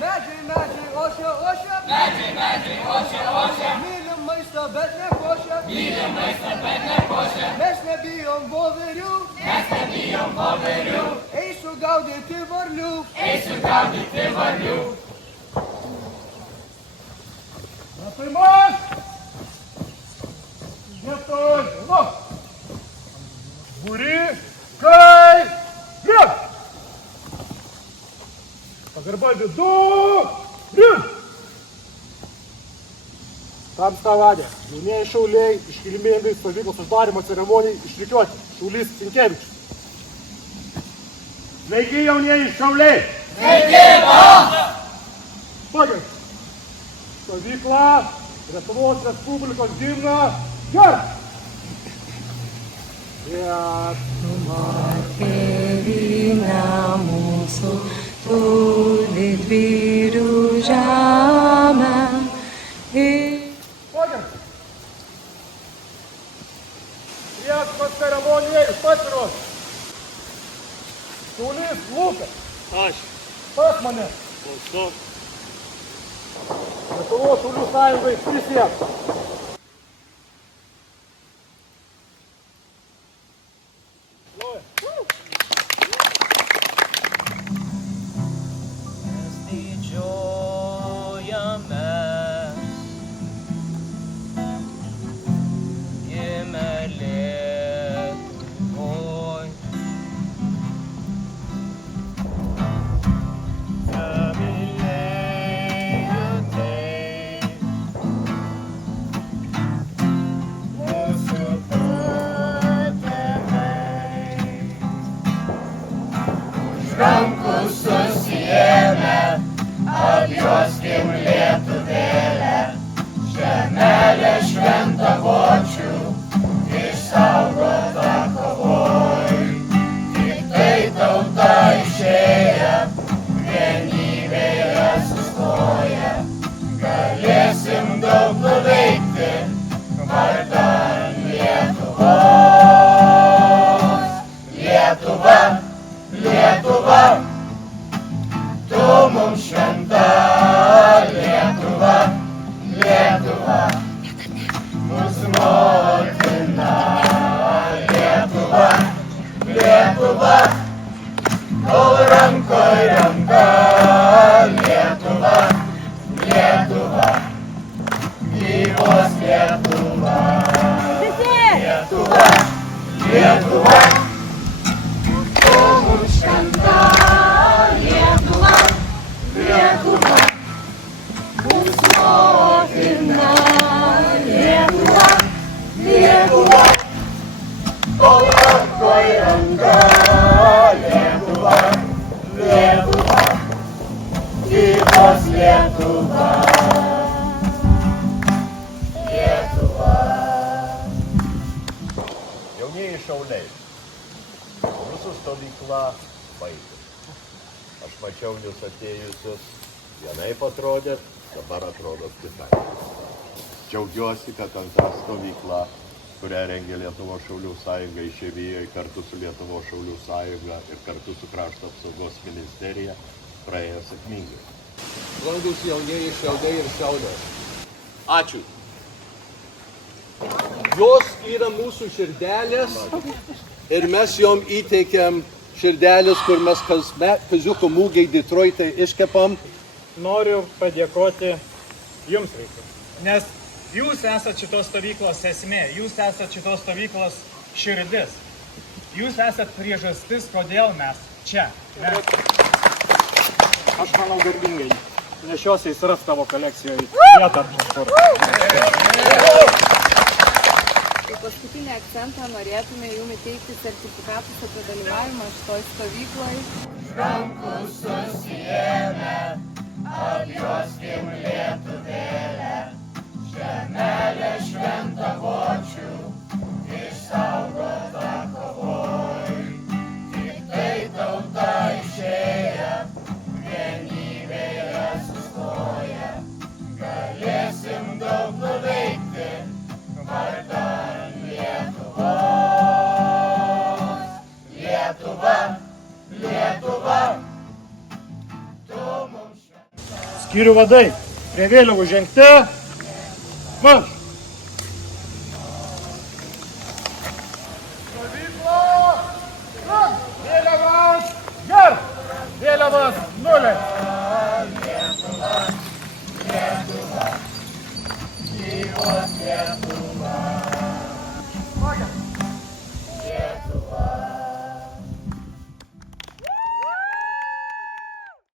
Medžiai, medžiai, ošia, ošia. Medžiai, medžiai, ošia, ošia. Mylim maistą, bet ne košia. Mylim maistą, bet ne košia. Mes nebijom voverių. Mes nebijom voverių. Eisiu gaudyti varlių. Eisiu gaudyti varlių. Tai man! Vietoj! Nu! Būri! Kai! Rėm! Pagarba vidu! Rėm! Tamsta vadė. Jaunieji šauliai iškilmingai stovyklos uždarymo ceremonijai išrikiuoti. Šaulys Sinkevičius. Sveiki, jaunieji šauliai! Sveiki, va! Pagarba! Stovykla, Lietuvos Respublikos himną, gerbk! Lietuva tėvynė mūsų, tu didvyrių žemė. Pagarba! Prieskos ceremonijai pasiruošti. Šaulys Lukas. Aš. Pas mane. Balsu. Lietuvos Šaulių sąjungai prisieks. Mes didžiuojamės, gimę Lietuvoj. Zamylėjo taip mūsų protėviai. Už rankų susiėmę, apjuoskim lietuvėlę, žemelę šventą vočių, išsaugotą kovoj. Tik tai tauta išėję, vienybėje sustoję, galėsim daug nuveikti vardan Lietuvos. Lietuva, Lietuva, tu mums šventa. Lietuva, Lietuva, mūsų motina. Lietuva, Lietuva, kol rankoj ranka. Lietuva, Lietuva, gyvos Lietuva. Lietuva, Lietuva, tu mums šventa. Lietuva, Lietuva, mums motina. Lietuva, Lietuva, kol rankoj ranka. Lietuva, Lietuva, gyvos Lietuva. Lietuva. Jaunieji šauliai. Mūsų stovykla baigė. Aš mačiau jūs atėjusius. Vienaip atrodėt, dabar atrodot kitaip. Džiaugiuosi, kad antra stovykla, kurią rengė Lietuvos Šaulių sąjunga išeivijoje kartu su Lietuvos Šaulių sąjunga ir kartu su Krašto apsaugos ministerija, praėjo sėkmingai. Brangūs jaunieji šauliai ir šaulės. Ačiū. Jos yra mūsų širdelės ir mes jom įteikiam širdelės, kur mes kasmet kaziuko mūgiai Detroite iškepam. Noriu padėkoti jums, reikia. Nes jūs esat šitos stovyklos esmė, jūs esat šitos stovyklos širdis. Jūs esat priežastis, kodėl mes čia. Aš manau garbingai. Nešiuosi įsiras tavo kolekcijoje vietą kažkur. Kaip paskutinį akcentą norėtume jum įteikti sertifikatus apie dalyvavimą šitoj stovykloj. Rankų susiėmę, apjuoskim lietuvėlę, žemelę šventą vočių, išsaugotą kovoj. Tik tai tauta išėję, vienybėje sustoję, galėsim daug nuveikti vardan Lietuvos. Lietuva, Lietuva, Skyrių vadai, prie vėliavų žengti. Marš! Stovykla! Vėliavas! Gerb! Vėliavas nulis!